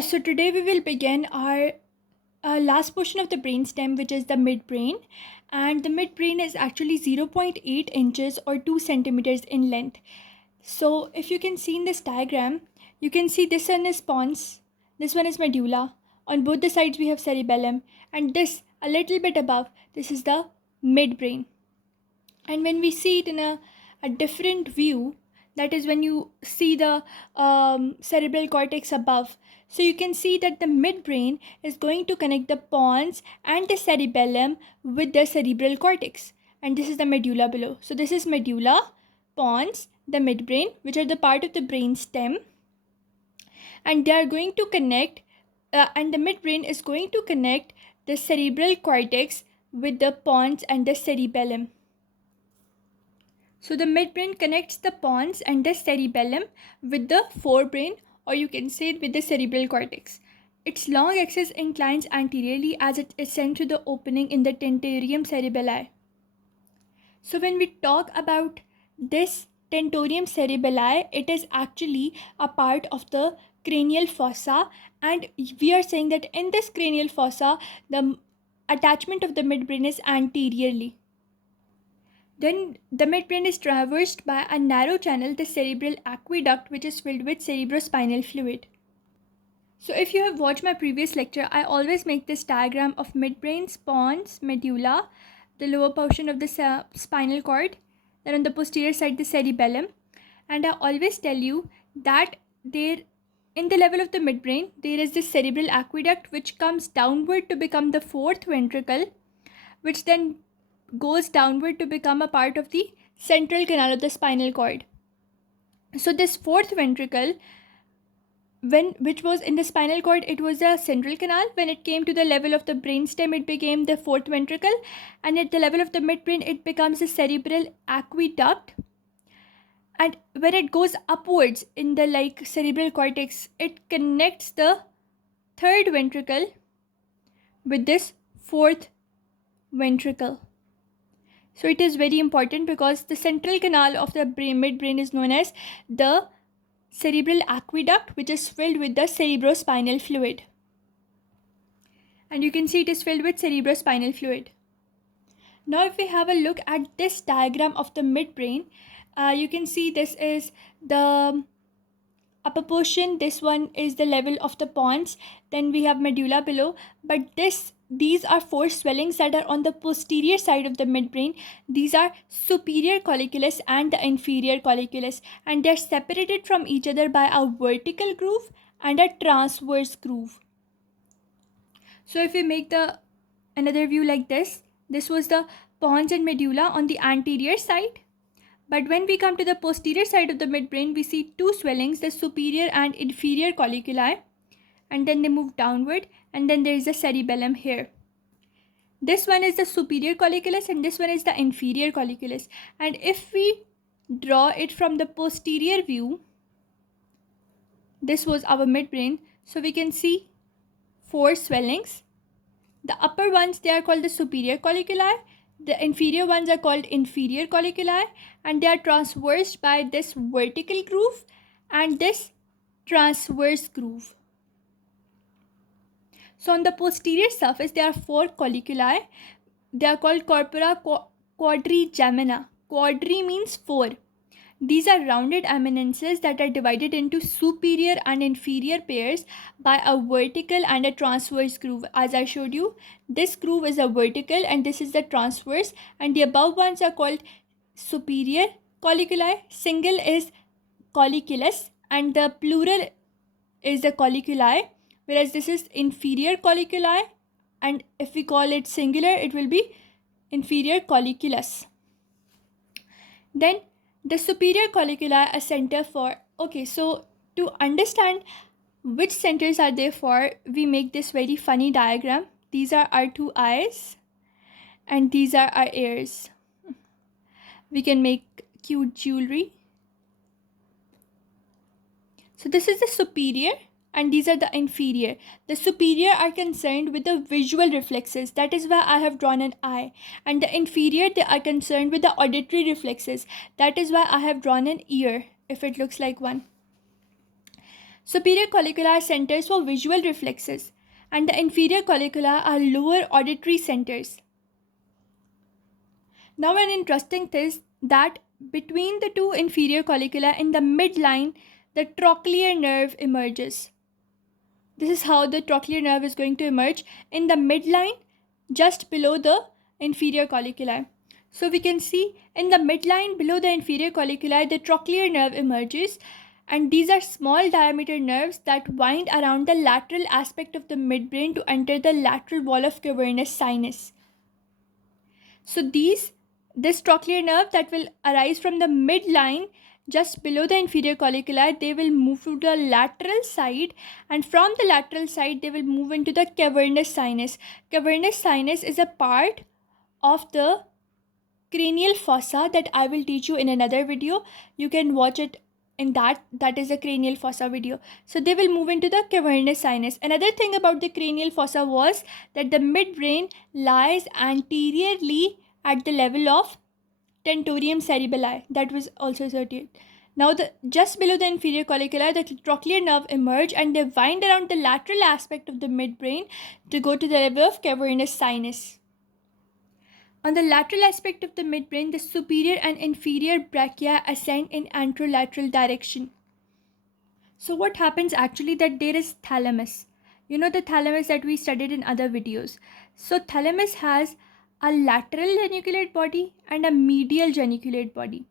So today we will begin our last portion of the brainstem, which is the midbrain. And the midbrain is actually 0.8 inches or 2 centimeters in length. So if you can see in this diagram, you can see this one is pons, this one is medulla. On both the sides we have cerebellum, and this a little bit above, this is the midbrain. And when we see it in a different view, that is when you see the cerebral cortex above, so you can see that the midbrain is going to connect the pons and the cerebellum with the cerebral cortex, and this is the medulla below. So this is medulla, pons, the midbrain, which are the part of the brain stem, and they are going to connect and the midbrain is going to connect the cerebral cortex with the pons and the cerebellum. So the midbrain connects the pons and the cerebellum with the forebrain, or you can say it with the cerebral cortex. Its long axis inclines anteriorly as it ascends to the opening in the tentorium cerebelli. So when we talk about this tentorium cerebelli, it is actually a part of the cranial fossa, and we are saying that in this cranial fossa, the attachment of the midbrain is anteriorly. Then the midbrain is traversed by a narrow channel, the cerebral aqueduct, which is filled with cerebrospinal fluid. So if you have watched my previous lecture, I always make this diagram of midbrain, pons, medulla, the lower portion of the spinal cord, then on the posterior side the cerebellum, and I always tell you that there in the level of the midbrain there is this cerebral aqueduct which comes downward to become the fourth ventricle, which then goes downward to become a part of the central canal of the spinal cord. So this fourth ventricle, which was in the spinal cord, it was a central canal. When it came to the level of the brainstem, it became the fourth ventricle, and at the level of the midbrain, it becomes a cerebral aqueduct. And when it goes upwards in the cerebral cortex, it connects the third ventricle with this fourth ventricle. So it is very important because the central canal of the midbrain is known as the cerebral aqueduct, which is filled with the cerebrospinal fluid. And you can see it is filled with cerebrospinal fluid. Now if we have a look at this diagram of the midbrain, you can see this is the upper portion, this one is the level of the pons, then we have medulla below, but these are four swellings that are on the posterior side of the midbrain. These are superior colliculus and the inferior colliculus, and they are separated from each other by a vertical groove and a transverse groove. So if we make another view like this was the pons and medulla on the anterior side. But when we come to the posterior side of the midbrain, we see two swellings, the superior and inferior colliculi, and then they move downward, and then there is the cerebellum here. This one is the superior colliculus and this one is the inferior colliculus. And if we draw it from the posterior view, this was our midbrain, so we can see four swellings. The upper ones, they are called the superior colliculi. The inferior ones are called inferior colliculi, and they are traversed by this vertical groove and this transverse groove. So on the posterior surface, there are four colliculi. They are called corpora quadrigemina. Quadri means four. These are rounded eminences that are divided into superior and inferior pairs by a vertical and a transverse groove. As I showed you, this groove is a vertical and this is the transverse, and the above ones are called superior colliculi. Single is colliculus and the plural is the colliculi, whereas this is inferior colliculi, and if we call it singular, it will be inferior colliculus. Then the superior colliculi are center for, so to understand which centers are there for, we make this very funny diagram. These are our two eyes and these are our ears. We can make cute jewelry. So this is the superior and these are the inferior. The superior are concerned with the visual reflexes, that is why I have drawn an eye, and the inferior, they are concerned with the auditory reflexes, that is why I have drawn an ear if it looks like one. Superior collicula are centers for visual reflexes, and the inferior collicula are lower auditory centers. Now, an interesting thing is that between the two inferior collicula in the midline, the trochlear nerve emerges. This is how the trochlear nerve is going to emerge in the midline, just below the inferior colliculi. So we can see in the midline below the inferior colliculi, the trochlear nerve emerges, and these are small diameter nerves that wind around the lateral aspect of the midbrain to enter the lateral wall of cavernous sinus. So this trochlear nerve that will arise from the midline just below the inferior colliculi, they will move to the lateral side, and from the lateral side they will move into the cavernous sinus. Cavernous sinus is a part of the cranial fossa that I will teach you in another video. You can watch it in that is a cranial fossa video. So they will move into the cavernous sinus. Another thing about the cranial fossa was that the midbrain lies anteriorly at the level of tentorium cerebelli. That was also asserted. Now, just below the inferior colliculi, the trochlear nerve emerge and they wind around the lateral aspect of the midbrain to go to the level of cavernous sinus. On the lateral aspect of the midbrain, the superior and inferior brachia ascend in anterolateral direction. So what happens actually that there is thalamus. You know the thalamus that we studied in other videos. So thalamus has a lateral geniculate body and a medial geniculate body.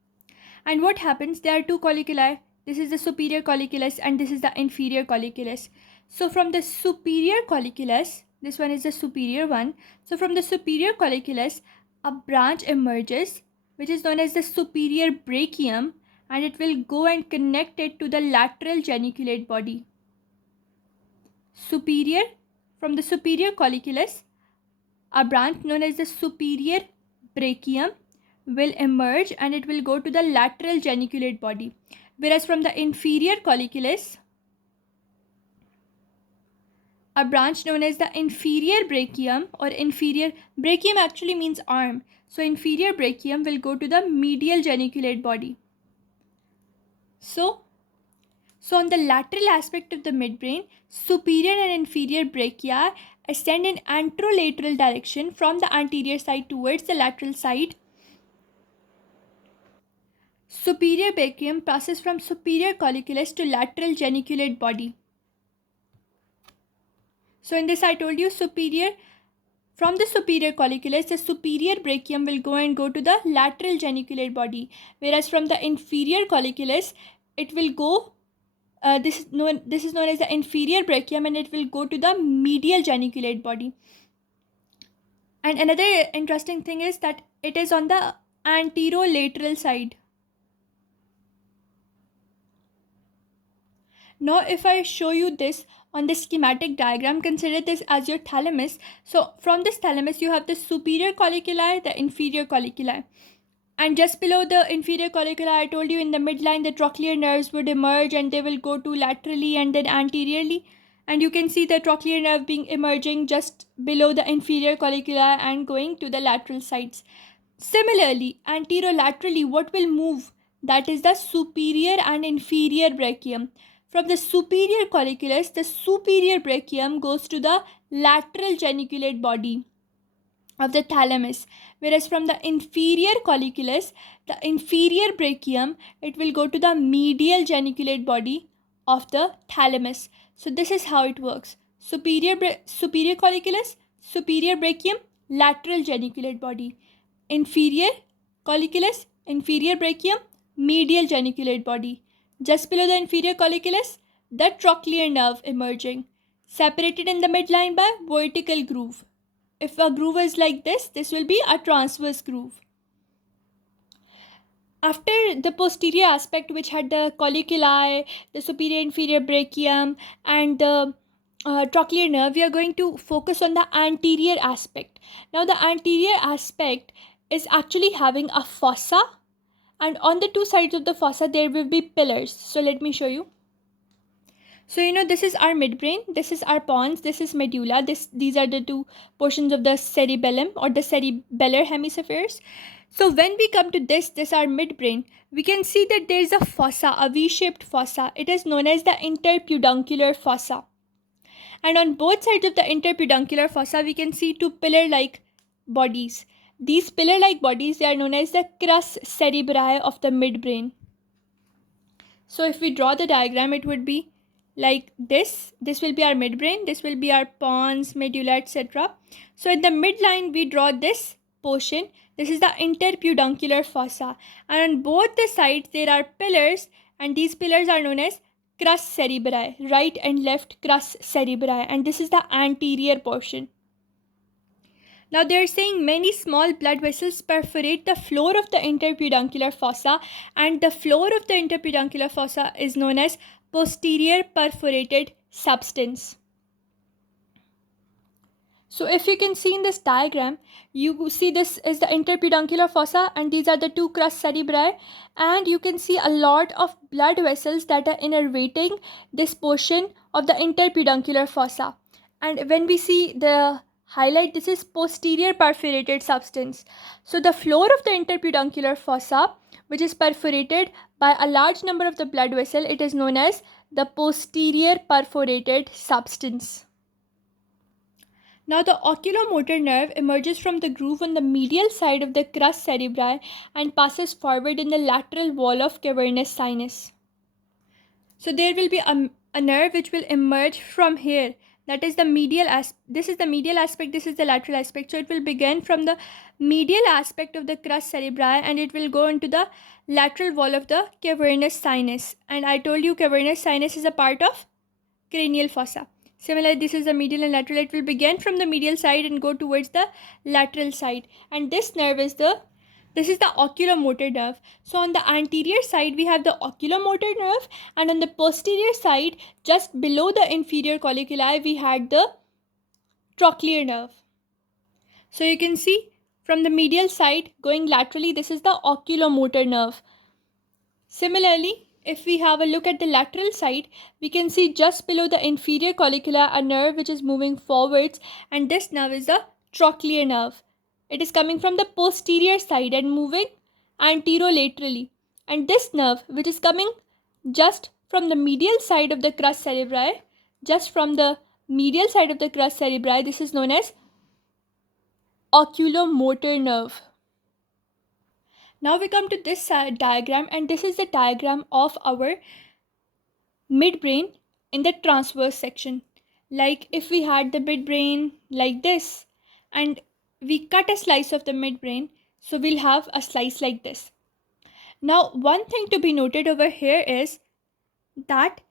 And what happens? There are two colliculi. This is the superior colliculus and this is the inferior colliculus. So from the superior colliculus, this one is the superior one. So from the superior colliculus, a branch emerges which is known as the superior brachium, and it will go and connect it to the lateral geniculate body. From the superior colliculus, a branch known as the superior brachium will emerge and it will go to the lateral geniculate body. Whereas from the inferior colliculus, a branch known as the inferior brachium, or inferior brachium actually means arm. So inferior brachium will go to the medial geniculate body. So on the lateral aspect of the midbrain, superior and inferior brachia ascend in anterolateral direction from the anterior side towards the lateral side. Superior brachium passes from superior colliculus to lateral geniculate body. So in this I told you from the superior colliculus, the superior brachium will go to the lateral geniculate body, whereas from the inferior colliculus, it will go, this is known as the inferior brachium, and it will go to the medial geniculate body. And another interesting thing is that it is on the anterolateral side. Now if I show you this on the schematic diagram, consider this as your thalamus. So from this thalamus you have the superior colliculi, the inferior colliculi. And just below the inferior colliculi, I told you in the midline the trochlear nerves would emerge and they will go to laterally and then anteriorly. And you can see the trochlear nerve being emerging just below the inferior colliculi and going to the lateral sides. Similarly, anterolaterally, what will move? That is the superior and inferior brachium. From the superior colliculus, the superior brachium goes to the lateral geniculate body of the thalamus, whereas from the inferior colliculus, the inferior brachium, it will go to the medial geniculate body of the thalamus. So this is how it works. Superior colliculus, superior brachium, lateral geniculate body. Inferior colliculus, inferior brachium, medial geniculate body. Just below the inferior colliculus, the trochlear nerve emerging, separated in the midline by vertical groove. If a groove is like this will be a transverse groove. After the posterior aspect, which had the colliculi, the superior inferior brachium, and the trochlear nerve, we are going to focus on the anterior aspect. Now the anterior aspect is actually having a fossa, and on the two sides of the fossa there will be pillars. So let me show you. So this is our midbrain, this is our pons, this is medulla, these are the two portions of the cerebellum or the cerebellar hemispheres. So when we come to this our midbrain, we can see that there is a fossa, a V-shaped fossa. It is known as the interpeduncular fossa. And on both sides of the interpeduncular fossa, we can see two pillar-like bodies. These pillar-like bodies, they are known as the crus cerebri of the midbrain. So if we draw the diagram, it would be like this. This will be our midbrain, this will be our pons, medulla, etc. So in the midline, we draw this portion. This is the interpeduncular fossa. And on both the sides, there are pillars, and these pillars are known as crus cerebri, right and left crus cerebri. And this is the anterior portion. Now they are saying many small blood vessels perforate the floor of the interpeduncular fossa, and the floor of the interpeduncular fossa is known as posterior perforated substance. So if you can see in this diagram, you see this is the interpeduncular fossa and these are the two crus cerebri, and you can see a lot of blood vessels that are innervating this portion of the interpeduncular fossa. And when we see the highlight, this is posterior perforated substance. So the floor of the interpeduncular fossa, which is perforated by a large number of the blood vessel, it is known as the posterior perforated substance. Now the oculomotor nerve emerges from the groove on the medial side of the crus cerebri and passes forward in the lateral wall of cavernous sinus. So there will be a nerve which will emerge from here. That is the medial aspect. This is the medial aspect, this is the lateral aspect. So it will begin from the medial aspect of the crus cerebri and it will go into the lateral wall of the cavernous sinus. And I told you cavernous sinus is a part of cranial fossa. Similarly, this is the medial and lateral. It will begin from the medial side and go towards the lateral side. And this nerve is this is the oculomotor nerve. So on the anterior side, we have the oculomotor nerve, and on the posterior side, just below the inferior colliculi, we had the trochlear nerve. So you can see from the medial side going laterally, this is the oculomotor nerve. Similarly, if we have a look at the lateral side, we can see just below the inferior collicula a nerve which is moving forwards, and this nerve is the trochlear nerve. It is coming from the posterior side and moving anterolaterally. And this nerve which is coming just from the medial side of the crus cerebri, just from the medial side of the crus cerebri, this is known as oculomotor nerve. Now we come to this diagram, and this is the diagram of our midbrain in the transverse section. Like if we had the midbrain like this and we cut a slice of the midbrain, so we'll have a slice like this. Now one thing to be noted over here is that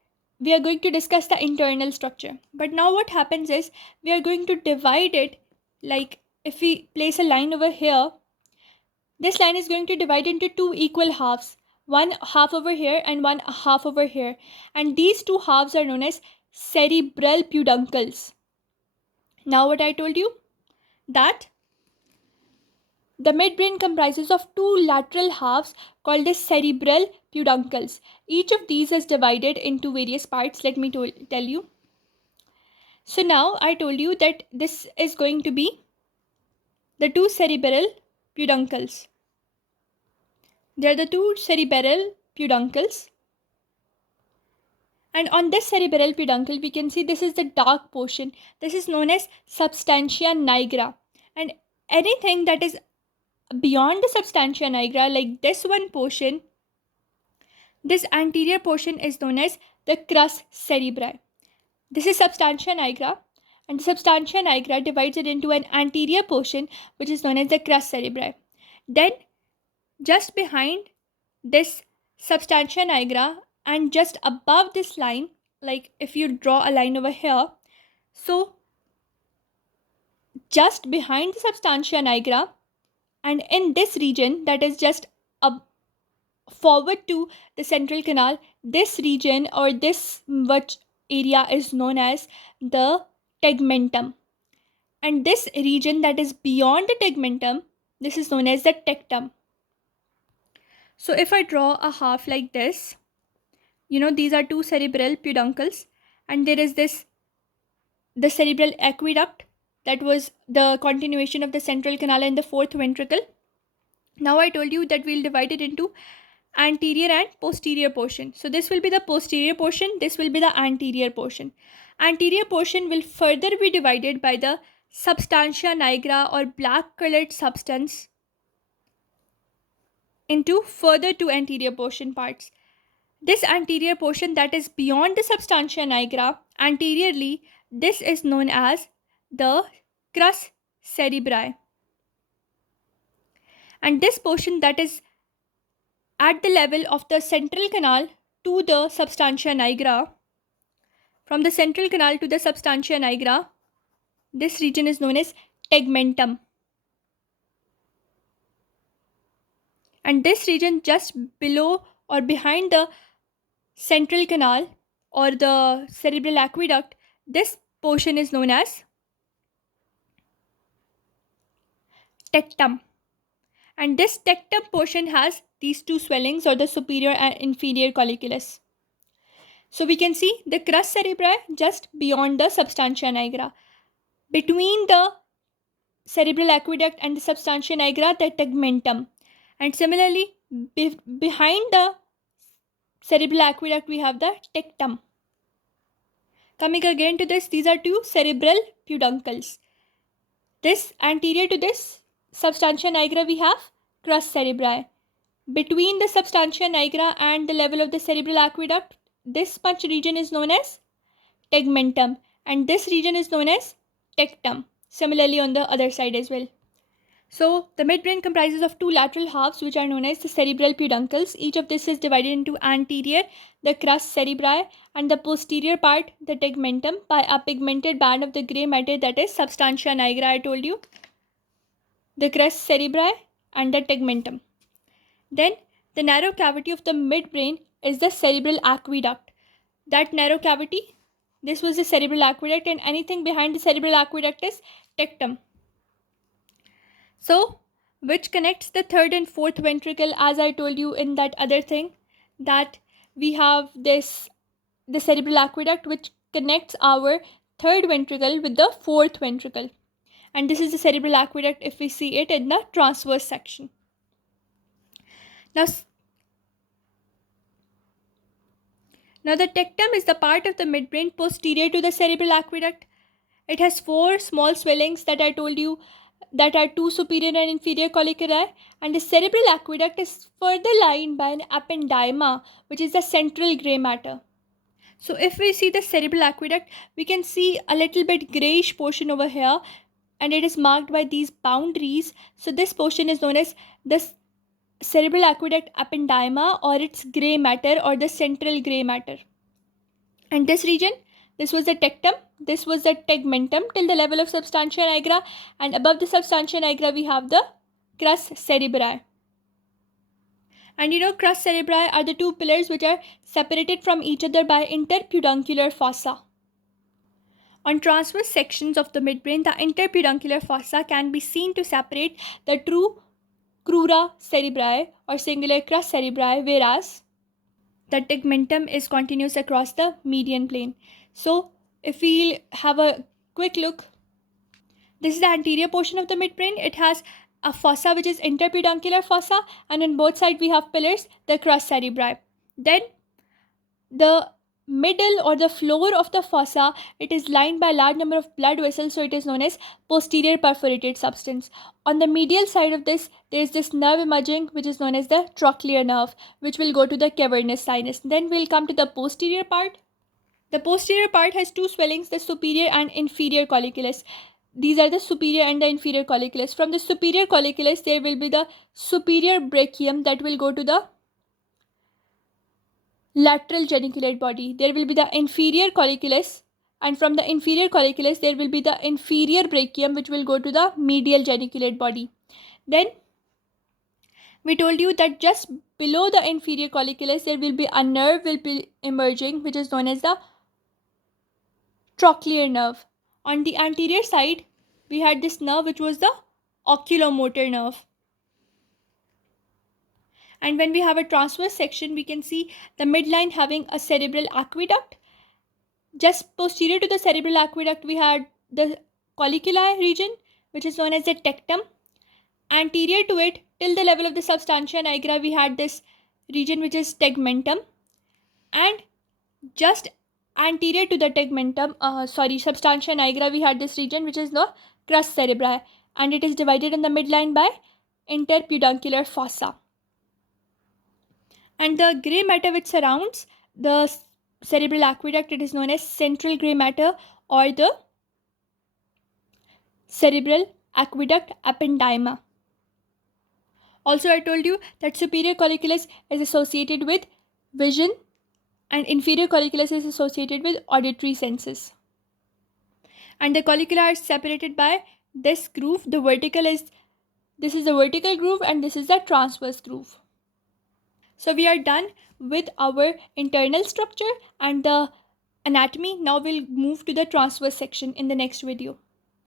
we are going to discuss the internal structure. But now what happens is we are going to divide it, like if we place a line over here, this line is going to divide into two equal halves, one half over here and one half over here. And these two halves are known as cerebral peduncles. Now what I told you, that the midbrain comprises of two lateral halves called as cerebral peduncles. Each of these is divided into various parts. Let me tell you. So now I told you that this is going to be the two cerebral peduncles. They are the two cerebral peduncles. And on this cerebral peduncle, we can see this is the dark portion. This is known as substantia nigra. And anything that is beyond the substantia nigra, like this one portion, this anterior portion is known as the crus cerebri. This is substantia nigra, and the substantia nigra divides it into an anterior portion which is known as the crus cerebri. Then just behind this substantia nigra and just above this line, like if you draw a line over here, so just behind the substantia nigra and in this region that is just forward to the central canal, this region or this much area is known as the tegmentum. And this region that is beyond the tegmentum, this is known as the tectum. So if I draw a half like this, these are two cerebral peduncles, and there is the cerebral aqueduct that was the continuation of the central canal and the fourth ventricle. Now I told you that we'll divide it into anterior and posterior portion. So this will be the posterior portion, this will be the anterior portion. Anterior portion will further be divided by the substantia nigra or black colored substance into further two anterior portion parts. This anterior portion that is beyond the substantia nigra anteriorly, this is known as the crus cerebri. And this portion that is at the level of the central canal to the substantia nigra, from the central canal to the substantia nigra, this region is known as tegmentum. And this region just below or behind the central canal or the cerebral aqueduct, this portion is known as tectum. And this tectum portion has these two swellings, or the superior and inferior colliculus. So we can see the crus cerebri just beyond the substantia nigra. Between the cerebral aqueduct and the substantia nigra, the tegmentum. And similarly, behind the cerebral aqueduct, we have the tectum. Coming again to this, these are two cerebral peduncles. This anterior to this substantia nigra, we have crus cerebri. Between the substantia nigra and the level of the cerebral aqueduct, this much region is known as tegmentum, and this region is known as tectum. Similarly on the other side as well. So the midbrain comprises of two lateral halves which are known as the cerebral peduncles. Each of this is divided into anterior, the crus cerebri, and the posterior part, the tegmentum, by a pigmented band of the grey matter, that is substantia nigra. I told you, the crus cerebri and the tegmentum. Then the narrow cavity of the midbrain is the cerebral aqueduct. That narrow cavity, this was the cerebral aqueduct, and anything behind the cerebral aqueduct is tectum. So, which connects the third and fourth ventricle, as I told you in that other thing, that we have this, the cerebral aqueduct, which connects our third ventricle with the fourth ventricle. And this is the cerebral aqueduct if we see it in the transverse section. Now the tectum is the part of the midbrain posterior to the cerebral aqueduct. It has four small swellings that I told you, that are two superior and inferior colliculi, and the cerebral aqueduct is further lined by an ependyma, which is the central grey matter. So if we see the cerebral aqueduct, we can see a little bit greyish portion over here, and it is marked by these boundaries. So this portion is known as the cerebral aqueduct ependyma, or its grey matter, or the central grey matter. And this region, this was the tectum, this was the tegmentum till the level of substantia nigra, and above the substantia nigra we have the crus cerebri. And you know, crus cerebri are the two pillars which are separated from each other by interpeduncular fossa. On transverse sections of the midbrain, the interpeduncular fossa can be seen to separate the true crura cerebri or singular crus cerebri, whereas the tegmentum is continuous across the median plane. So if we have a quick look, this is the anterior portion of the midbrain. It has a fossa which is interpeduncular fossa, and on both sides we have pillars, the crus cerebri. Then the middle or the floor of the fossa, it is lined by a large number of blood vessels, so it is known as posterior perforated substance. On the medial side of this, there is this nerve emerging which is known as the trochlear nerve, which will go to the cavernous sinus. Then we'll come to the posterior part. The posterior part has two swellings, the superior and inferior colliculus. These are the superior and the inferior colliculus. From the superior colliculus, there will be the superior brachium that will go to the lateral geniculate body. There will be the inferior colliculus, and from the inferior colliculus there will be the inferior brachium which will go to the medial geniculate body. Then we told you that just below the inferior colliculus there will be a nerve will be emerging which is known as the trochlear nerve. On the anterior side we had this nerve which was the oculomotor nerve. And when we have a transverse section, we can see the midline having a cerebral aqueduct. Just posterior to the cerebral aqueduct, we had the colliculi region, which is known as the tectum. Anterior to it, till the level of the substantia nigra, we had this region which is tegmentum, and just anterior to the tegmentum, substantia nigra, we had this region which is the crus cerebri, and it is divided in the midline by interpeduncular fossa. And the gray matter which surrounds the cerebral aqueduct, it is known as central gray matter or the cerebral aqueduct ependyma. Also, I told you that superior colliculus is associated with vision and inferior colliculus is associated with auditory senses. And the collicula are separated by this groove. This is the vertical groove and this is the transverse groove. So we are done with our internal structure and the anatomy. Now we'll move to the transverse section in the next video.